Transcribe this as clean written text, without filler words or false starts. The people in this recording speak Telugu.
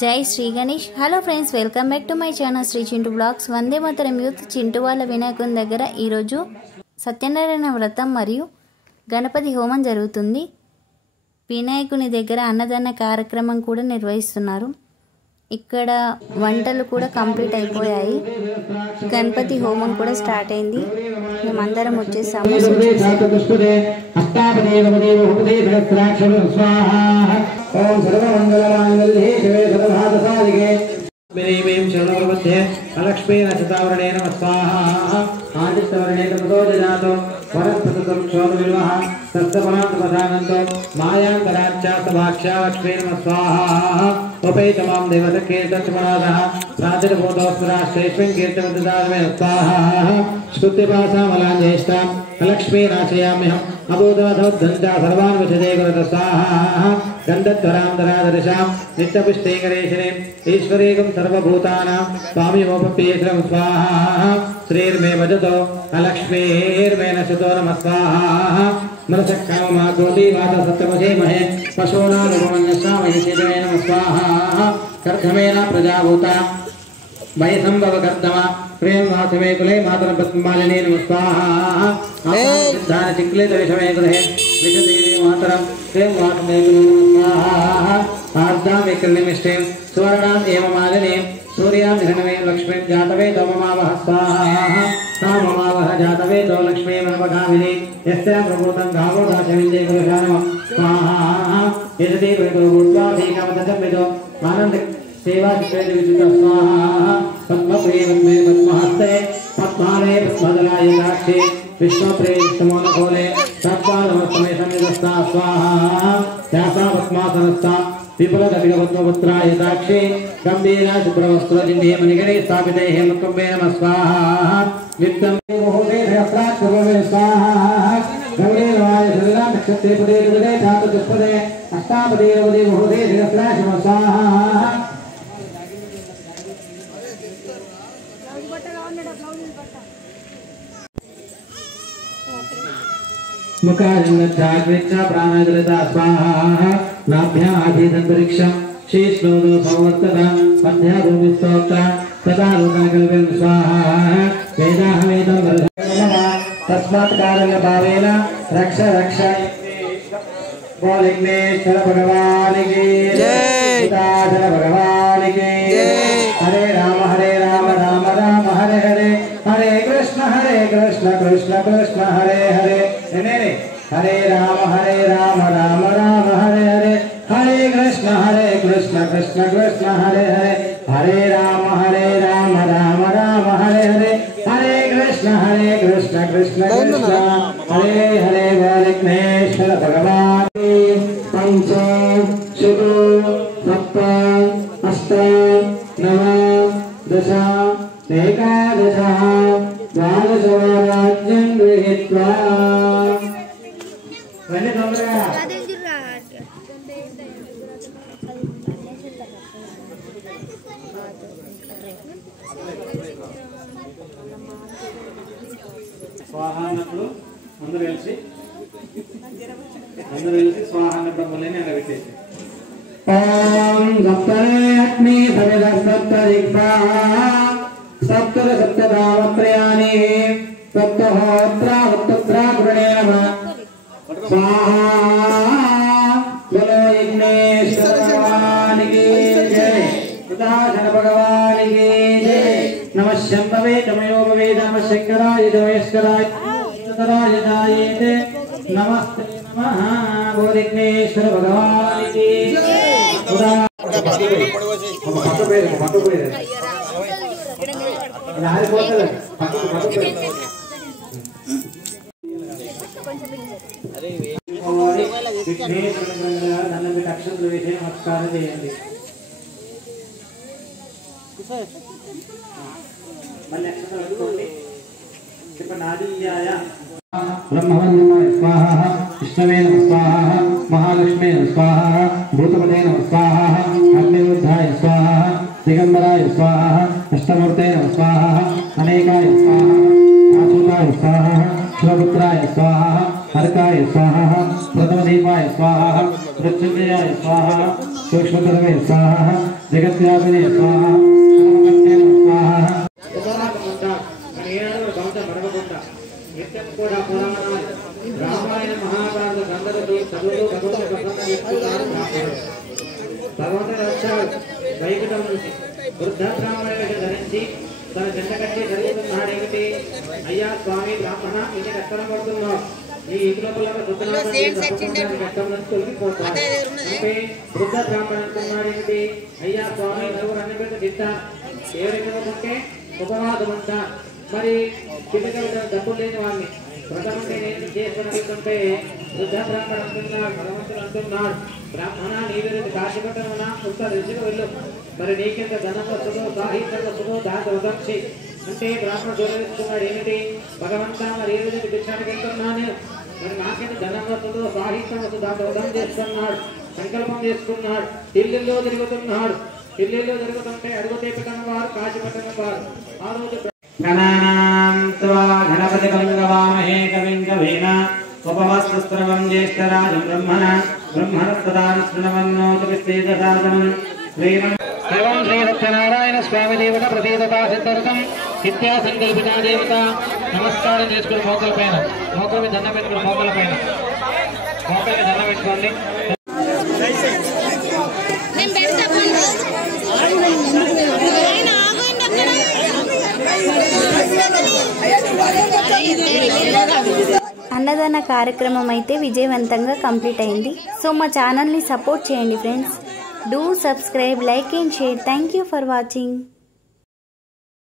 జై Shri Ganesh. Hello friends, welcome back to my channel Shri Chintu blogs. Vande Mataram youth Chintu వాళ్ళ వినాయకుని దగ్గర ఈరోజు సత్యనారాయణ వ్రతం మరియు గణపతి హోమం జరుగుతుంది. వినాయకుని దగ్గర అన్నదాన కార్యక్రమం కూడా నిర్వహిస్తున్నారు. ఇక్కడ వంటలు కూడా కంప్లీట్ అయిపోయాయి. గణపతి హోమం కూడా స్టార్ట్ అయింది. మేమందరం వచ్చేసాము. लक्ष्मी नक्षतावरणे नमः स्वाहा आदित्यवर्णे तमसोजनातो वरस्पतिं क्षोभविल्वः सप्तपरान्तपदानन्तो मायान्तराच्चास्तभाक्षा लक्ष्मी नमः स्वाहा उपैतमां देवसखे तत्मनादः प्रातिरबोधोस्मराश्रेष्ठं कीर्तिवद्दानमे स्वाहा स्तुत्यपासामलाञ्जेष्टां लक्ष्मी नाशयाम्यहम् अभूतवधोद्धन्ता सर्वान् विषदे कुरुत स्वाहा गन्धध्वरान्तरादर्शां नित्यपुष्टे गणेशने ईश्वरेकं सर्वभूतानां स्वामिमोपप्रियेश्वरं स्वाहा श्रीर्मे भजतो अलक्ष्मीर्मे नशतो नमः स्वाहा मनसक्कामा गोपीवास सत्यमसे महे पशूनानुगमन्यस्वामहि सिद्धे नमः स्वाहा कर्धमेन प्रजाभूता मयि संभव कर्दमा प्रेम वासमे कुले मातरं पद्मालिनी नमः स्वाहा सिद्धान चिक्लित विषमे कुले विषदेवी मातरं प्रेम वासमे कुले नमः स्वाहा आर्द्रां विकृणिमिष्टिं सुवर्णाम् एव मालिनीं सूर्यां हिरण्मयीं लक्ष्मीं जातवे तममावह स्वाहा ताममावह जातवे तो लक्ष्मीं मनपगामिनी यस्या प्रभूतं गावो दाशविन्दे गुरुशानमः स्वाहा यजति वैतो भूत्वा धीकामतजम्बितो आनन्द सेवा चित्रेति विद्युत स्वाहा पद्मप्रिये पद्मे पद्महस्ते पद्मालये पद्मदलाय दाक्षे विश्वप्रिये विष्णुमोनकोले सत्पादमस्तमे सन्निधस्ता स्वाहा त्यासा पद्मासनस्था विपुलकपिलपद्मपुत्राय दाक्षे गम्भीरा शुभ्रवस्त्रजिह्ने मणिगणे स्थापिते हेमकुम्भे नमः स्वाहा वित्तं मुहूर्ते सहस्राक्षरे स्वाहा गौरे नवाय शरीरा नक्षत्रे पदे पदे धातुष्पदे अष्टापदे नवदे मुहूर्ते सहस्राक्षर स्वाहा मुखाजन्नच्छाग्निच्छ प्राणाजलिता स्वाहा नाभ्याधीदन्तरिक्षं शीश्लोदो संवर्तत मध्याभूमिस्तोत्र तथा लोकाकल्पेन स्वाहा वेदाहमेतं वर्धनः तस्मात् कारणभावेन रक्ष रक्ष बोलिग्नेश्वर भगवान की जय, सीताधर भगवान की जय। हरे राम राम राम हरे हरे, हरे कृष्ण कृष्ण कृष्ण हरे हरे। हरे राम राम राम हरे हरे, हरे कृष्ण कृष्ण कृष्ण हरे हरे। हरे राम राम राम हरे हरे, हरे कृष्ण कृष्ण कृष्ण हरे हरे। विघ्नेश्वर भगवान पंच शुभ सप्त अष्ट नव दश एकादश द्वादश राज्यं गृहीत्वा స్వాహాన్నప్పుడు అందరూ కలిసి స్వాహాన్నప్పుడు మొదలైన అలా పెట్టేసి ఓం సప్తరేగ్ని సవిద సప్త దిక్పాః సప్తద సప్తదామత్రయాని సప్తహోత్ర సప్తత్ర గుణే నమః स्वाहा बोलो विघ्नेश्वर भगवान की जय, सुदर्शन भगवान की जय। नमः शंभवे तमयोभवे नमः शंकराय देवेश्वराय ततराय जायेते नमस्ते नमः बोलो विघ्नेश्वर भगवान की जय। అక్షంతులు వేసి నమస్కారం చేయండి. మళ్ళీ అక్షంతులు పెట్టుకోండి. చెప్పండి. ఆదిత్యాయ ब्रह्मवन्यमाय स्वाहा, विष्णवे नमः स्वाहा, महालक्ष्मी नमः स्वाहा, भूतपते नमः स्वाहा, अग्निरुद्धाय स्वाहा, दिगंबराय स्वाहा, अष्टमूर्ते नमः स्वाहा, अनेकाय स्वाहा, आशुताय स्वाहा, शिवपुत्राय स्वाहा, हरकाय स्वाहा, प्रथमदीपाय स्वाहा, मृत्युंजयाय स्वाहा, सूक्ष्मतरवे स्वाहा जगत्व्यापिने स्वाहा सर्वकर्ते स्वाहा నిత్యం కూడా పురాణాలు రామాయణ మహాభారత గ్రంథాలతో చదువులు భగవంతుడు వచ్చాడు వైకుంఠం నుంచి వృద్ధ బ్రాహ్మణుడిని ధరించి తన జంట కట్టి జరుగుతున్నాడు ఏమిటి? అయ్యా స్వామి బ్రాహ్మణ ఇది కష్టం పడుతున్నావు ఈ ఇంట్లోపల కష్టం నుంచి తొలగిపోతావు అంటే వృద్ధ బ్రాహ్మణ అంటున్నాడు ఏమిటి? అయ్యా స్వామి నలుగురు అన్ని పెద్ద తింటా ఏమిటంటే ఉపవాసం అంట మరి పిల్లలు డబ్బులు లేని వాళ్ళని ప్రథమంటే నేను చేసుకుంటే వృద్ధ బ్రాహ్మణ అంటున్నాడు భగవంతుడు అంటున్నాడు బ్రాహ్మణ నీవు కాశీపట్టణ ఉత్తర దిశకు వెళ్ళు మరి నీకెంత ధనం వస్తుందో సాహిత్యం వస్తుందో దాంతో వదర్చి అంటే బ్రాహ్మణ దూరస్తున్నాడు ఏమిటి? భగవంతా మరి ఏ విధంగా భిక్షానికి వెళ్తున్నాను మరి నాకెంత ధనం వస్తుందో సాహిత్యం వస్తుందో దాంతో వదం చేస్తున్నాడు సంకల్పం చేసుకున్నాడు ఢిల్లీలో తిరుగుతున్నాడు ఢిల్లీలో తిరుగుతుంటే అడుగుతే పట్టణం వారు కాశీపట్టణం వారు ఆ రోజు గణపతి గంగవామహే కవిం కవీన ఉపవస్త్రవం జ్యేష్ఠరాజం బ్రహ్మణ బ్రహ్మణస్తదానుష్ణవన్నోతపిస్తేజసాదం శ్రీమన్ శ్రీ సత్యనారాయణ స్వామి దేవత ప్రతీదతా సిద్ధర్థం నిత్యా సంకల్పితా దేవత నమస్కారం చేసుకుని మోకల పైన మోకల దండ పెట్టుకుని మోకల పైన మోకలకి దండ పెట్టుకోండి. అన్నదాన కార్యక్రమం అయితే విజయవంతంగా కంప్లీట్ అయింది. సో మా ఛానల్ని సపోర్ట్ చేయండి friends. Do subscribe, like and share. Thank you for watching.